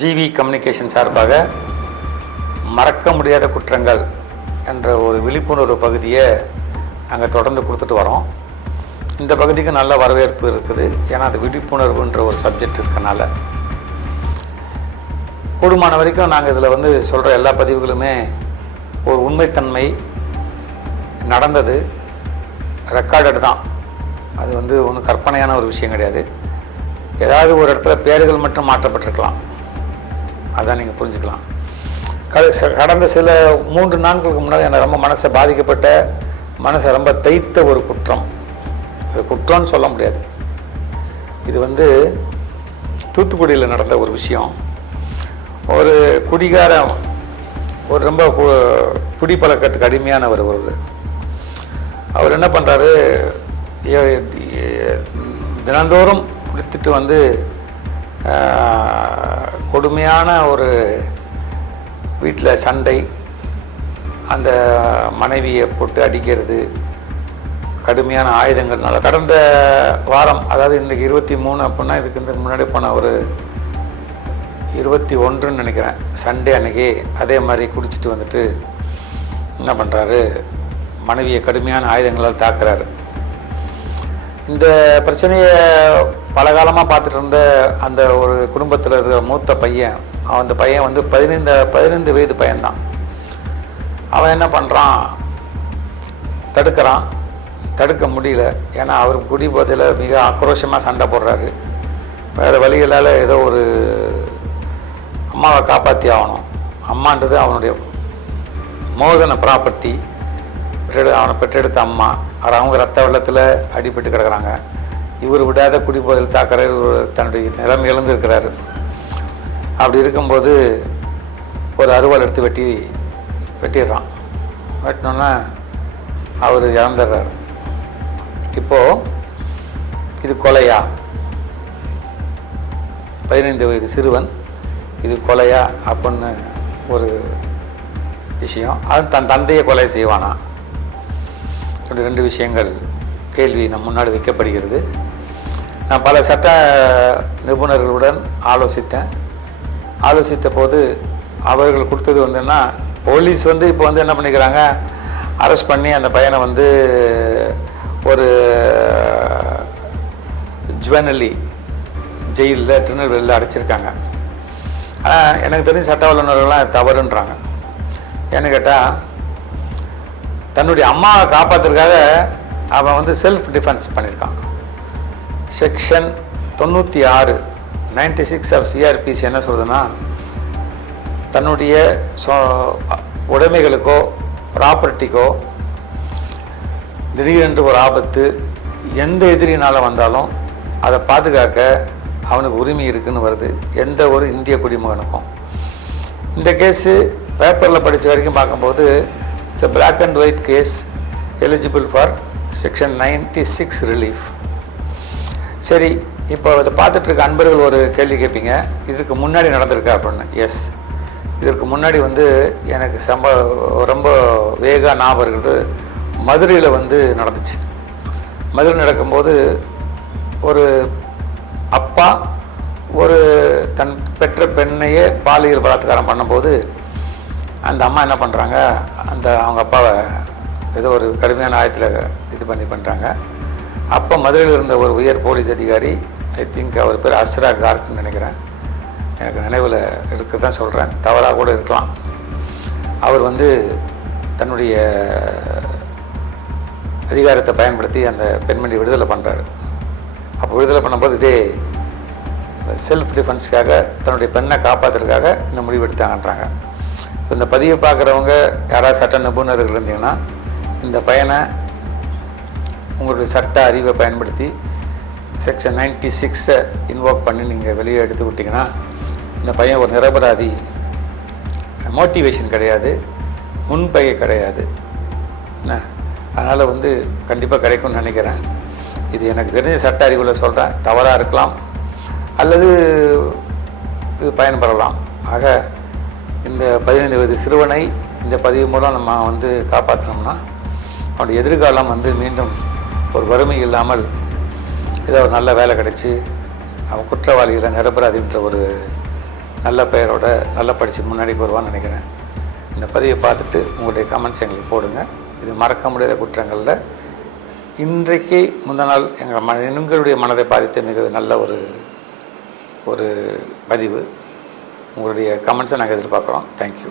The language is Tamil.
ஜிவி கம்யூனிகேஷன் சார்பாக மறக்க முடியாத குற்றங்கள் என்ற ஒரு விழிப்புணர்வு பகுதியை நாங்கள் தொடர்ந்து கொடுத்துட்டு வரோம். இந்த பகுதிக்கு நல்ல வரவேற்பு இருக்குது. ஏன்னா அது விழிப்புணர்வுன்ற ஒரு சப்ஜெக்ட் இருக்கனால கூடுமான வரைக்கும் நாங்கள் இதில் சொல்கிற எல்லா பதிவுகளுமே ஒரு உண்மைத்தன்மை நடந்தது, ரெக்கார்டட் தான். அது ஒன்றும் கற்பனையான ஒரு விஷயம் கிடையாது. ஏதாவது ஒரு இடத்துல பேர்கள் மட்டும் மாற்றப்பட்டிருக்கலாம், அதான் நீங்கள் புரிஞ்சுக்கலாம். கடந்த சில 3 நாட்களுக்கு முன்னாடி எனக்கு ரொம்ப மனசை பாதிக்கப்பட்ட, மனசை ரொம்ப தைத்த ஒரு குற்றம். அது குற்றம்னு சொல்ல முடியாது. இது தூத்துக்குடியில் நடந்த ஒரு விஷயம். ஒரு குடிகாரன், ஒரு ரொம்ப குடிப்பழக்கத்துக்கு அடிமையானவர். அவர் என்ன பண்ணுறாரு, தினந்தோறும் குடித்துட்டு கொடுமையான ஒரு வீட்டில் சண்டை, அந்த மனைவியை போட்டு அடிக்கிறது, கடுமையான ஆயுதங்கள்னால. கடந்த வாரம், அதாவது இன்றைக்கி 23 அப்படின்னா இதுக்கு முன்னாடி போன ஒரு 21ன்னு நினைக்கிறேன், சண்டே அன்றைக்கி அதே மாதிரி குடிச்சிட்டு என்ன பண்ணுறாரு, மனைவியை கடுமையான ஆயுதங்களால் தாக்குறாரு. இந்த பிரச்சனையை பல காலமாக பார்த்துட்டு இருந்த அந்த ஒரு குடும்பத்தில் இருக்கிற மூத்த பையன், அந்த பையன் 15 வயது பையன்தான். அவன் என்ன பண்ணுறான், தடுக்க முடியல. ஏன்னா அவர் குடிபோதையில் மிக ஆக்ரோஷமாக சண்டை போடுறாரு. வேறு வழிகளால் ஏதோ ஒரு அம்மாவை காப்பாற்றி ஆகணும். அம்மான்றது அவனுடைய மோதன ப்ராப்பர்ட்டி, அவனை பெற்றெடுத்த அம்மா. அவங்க ரத்த வெள்ளத்தில் அடிபட்டு கிடக்கிறாங்க. இவர் விடாத குடிபோதையில் தாக்குறாரு, தன்னுடைய நிலைமை இழந்திருக்கிறாரு. அப்படி இருக்கும்போது ஒரு அருவாள் எடுத்து வெட்டிடுறான். வெட்டினோன்னா அவர் இறந்துடுறாரு. இப்போது இது கொலையா? 15 வயது சிறுவன், இது கொலையா அப்படின்னு ஒரு விஷயம். அது தன் தந்தையை கொலை செய்வானா? 2 விஷயங்கள் கேள்வி நம் முன்னாடி வைக்கப்படுகிறது. நான் பல சட்ட நிபுணர்களுடன் ஆலோசித்த போது அவர்கள் கொடுத்தது போலீஸ் இப்போ என்ன பண்ணிக்கிறாங்க, அரெஸ்ட் பண்ணி அந்த பையனை ஒரு ஜுவனலி ஜெயிலில் திருநெல்வேலியில் அடைச்சிருக்காங்க. ஆனால் எனக்கு தெரிஞ்ச சட்ட வல்லுநர்கள்லாம் தவறுன்றாங்க. ஏன்னு கேட்டால், தன்னுடைய அம்மாவை காப்பாற்றுறதுக்காக அவன் செல்ஃப் டிஃபென்ஸ் பண்ணியிருக்கான். செக்ஷன் 96 ஆஃப் சிஆர்பிசி என்ன சொல்லுதுன்னா, தன்னுடைய உடைமைகளுக்கோ ப்ராப்பர்ட்டிக்கோ திடீரென்று ஒரு ஆபத்து எந்த எதிரினால் வந்தாலும் அதை பாதுகாக்க அவனுக்கு உரிமை இருக்குன்னு வருது, எந்த ஒரு இந்திய குடிமகனுக்கும். இந்த கேஸு பேப்பரில் படித்த வரைக்கும் பார்க்கும்போது it's a black and white case, eligible for section 96 relief. சரி, இப்போ இதை பார்த்துட்ருக்க அன்பர்கள் ஒரு கேள்வி கேட்பீங்க, இதுக்கு முன்னாடி நடந்திருக்கா அப்படின்னு. எஸ், இதற்கு முன்னாடி எனக்கு ரொம்ப வேகா ஞாபகம் இருக்குது. மதுரையில் நடந்துச்சு. மதுரை நடக்கும்போது ஒரு அப்பா ஒரு தன் பெற்ற பெண்ணையே பாலியல் பலாத்காரம் பண்ணும்போது அந்த அம்மா என்ன பண்ணுறாங்க, அவங்க அப்பாவை ஏதோ ஒரு கடுமையான ஆயத்தில் பண்ணுறாங்க. அப்போ மதுரையில் இருந்த ஒரு உயர் போலீஸ் அதிகாரி, ஐ திங்க் அவர் பேர் அஸ்ரா கார்க்னு நினைக்கிறேன், எனக்கு நினைவில் இருக்க தான் சொல்கிறேன், தவறாக கூட இருக்கலாம். அவர் தன்னுடைய அதிகாரத்தை பயன்படுத்தி அந்த பெண்மணி விடுதலை பண்ணுறாரு. அப்போ விடுதலை பண்ணும்போது இதே செல்ஃப் டிஃபென்ஸ்க்காக, தன்னுடைய பெண்ணை காப்பாற்றுறதுக்காக இந்த முடிவு எடுத்தாங்கன்றாங்க. ஸோ இந்த பதிவை பார்க்குறவங்க யாராவது சட்ட நிபுணர்கள் இருந்தீங்கன்னா, இந்த பையனை உங்களுடைய சட்ட அறிவை பயன்படுத்தி செக்ஷன் 96 இன்வோக் பண்ணி நீங்கள் வெளியே எடுத்து விட்டிங்கன்னா, இந்த பையன் ஒரு நிரபராதி. மோட்டிவேஷன் கிடையாது, முன்பகை கிடையாது. என்ன, அதனால் கண்டிப்பாக கிடைக்கும்னு நினைக்கிறேன். இது எனக்கு தெரிஞ்ச சட்ட அறிவில் சொல்கிறேன், தவறாக இருக்கலாம் அல்லது இது பயன்பெறலாம். ஆக இந்த 15 வயது சிறுவனை இந்த பதிவு மூலம் நம்ம காப்பாற்றினோம்னா அவனுடைய எதிர்காலம் மீண்டும் ஒரு வறுமை இல்லாமல் ஏதோ ஒரு நல்ல வேலை கிடைச்சி அவன் குற்றவாளிகளை நிரபராதின்ற ஒரு நல்ல பெயரோட நல்லா படித்து முன்னாடிக்கு வருவான்னு நினைக்கிறேன். இந்த பதிவை பார்த்துட்டு உங்களுடைய கமெண்ட்ஸ் எங்களுக்கு போடுங்க. இது மறக்க முடியாத குற்றங்களில் இன்றைக்கு முந்த நாள் எங்களுடைய மனதை பாதித்த மிக நல்ல ஒரு பதிவு. உங்களுடைய கமெண்ட்ஸை நாங்கள் எதிர்பார்க்குறோம். தேங்க்யூ.